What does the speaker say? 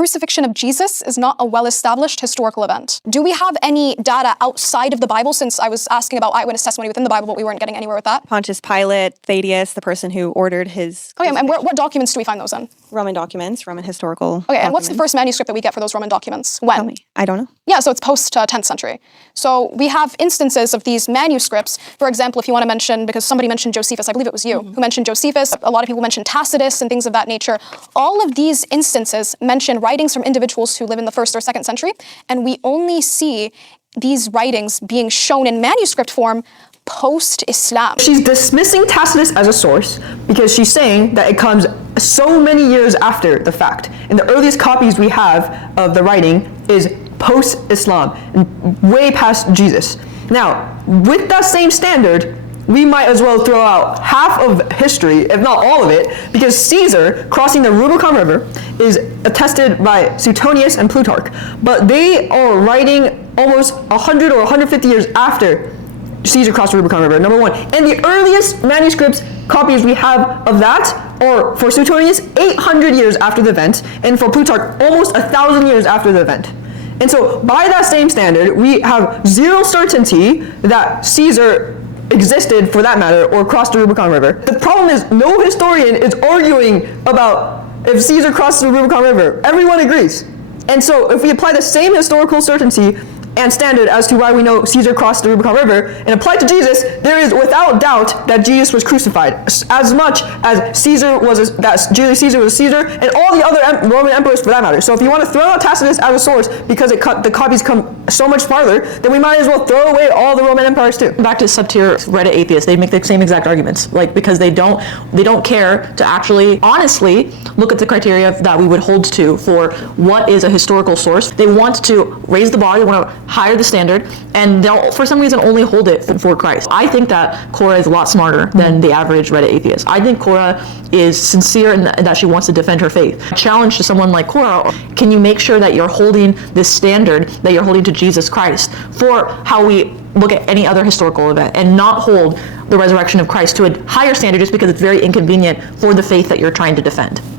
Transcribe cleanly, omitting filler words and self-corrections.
crucifixion of Jesus is not a well-established historical event. Do we have any data outside of the Bible, since I was asking about eyewitness testimony within the Bible, but we weren't getting anywhere with that? Pontius Pilate, Thaddeus, the person who ordered his... Oh yeah, and what documents do we find those in? Roman documents, Roman historical Okay, and what's the first manuscript that we get for those Roman documents? When? Tell me. I don't know. Yeah, so it's post-10th century. So we have instances of these manuscripts. For example, if you want to mention, because somebody mentioned Josephus, I believe it was you, who mentioned Josephus. A lot of people mentioned Tacitus and things of that nature. All of these instances mention writings from individuals who live in the 1st or 2nd century, and we only see these writings being shown in manuscript form post-Islam. She's dismissing Tacitus as a source because she's saying that it comes so many years after the fact. And the earliest copies we have of the writing is post-Islam, and way past Jesus. Now, with that same standard, we might as well throw out half of history, if not all of it, because Caesar crossing the Rubicon River is attested by Suetonius and Plutarch. But they are writing almost 100 or 150 years after Caesar crossed the Rubicon River, number one. And the earliest manuscripts, copies we have of that are for Suetonius 800 years after the event, and for Plutarch almost 1,000 years after the event. And so by that same standard, we have zero certainty that Caesar existed, for that matter, or crossed the Rubicon River. The problem is no historian is arguing about if Caesar crossed the Rubicon River. Everyone agrees. And so if we apply the same historical certainty and standard as to why we know Caesar crossed the Rubicon River and apply it to Jesus, there is without doubt that Jesus was crucified, as much as Julius Caesar was Caesar, and all the other Roman emperors for that matter. So if you want to throw out Tacitus as a source because the copies come so much farther, then we might as well throw away all the Roman empires too. Back to sub-tier Reddit atheists, they make the same exact arguments, like because they don't care to actually honestly look at the criteria that we would hold to for what is a historical source. They want to raise the bar, they want to higher the standard, and they'll for some reason only hold it for Christ. I think that Cora is a lot smarter than the average Reddit atheist. I think Cora is sincere in that she wants to defend her faith. Challenge to someone like Cora, can you make sure that you're holding this standard that you're holding to Jesus Christ for how we look at any other historical event, and not hold the resurrection of Christ to a higher standard just because it's very inconvenient for the faith that you're trying to defend?